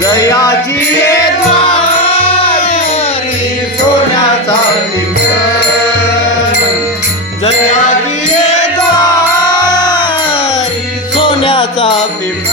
जयाची सोन्याचा जयाची सोन्याचा पिंप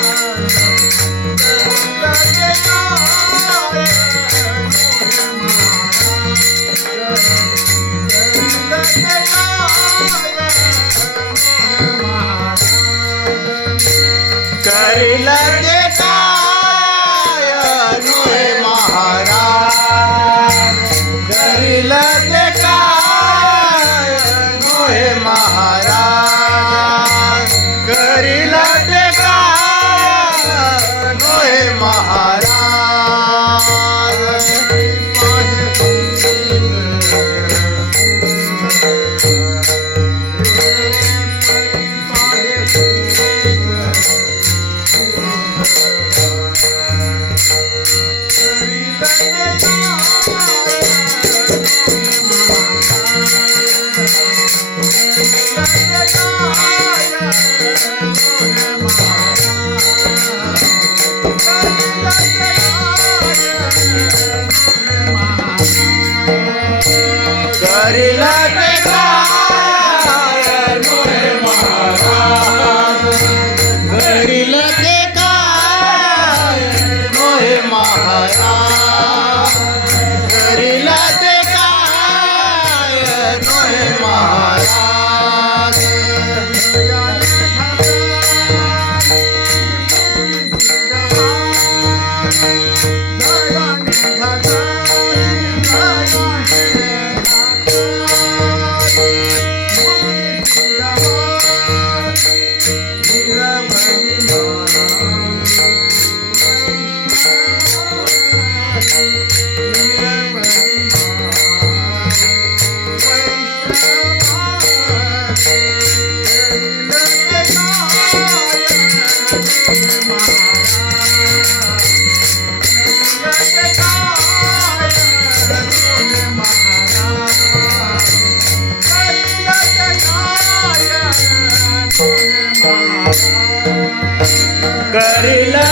करिला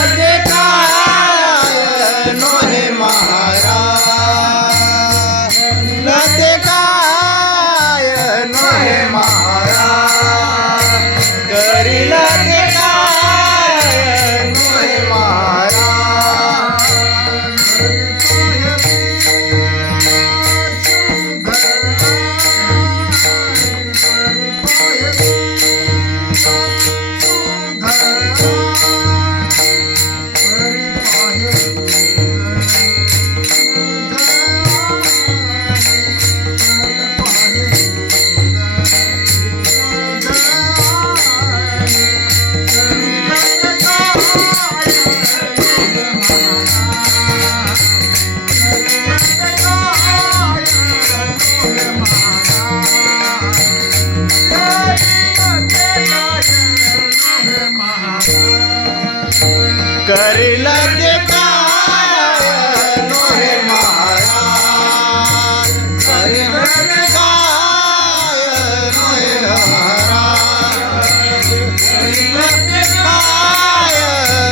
करिला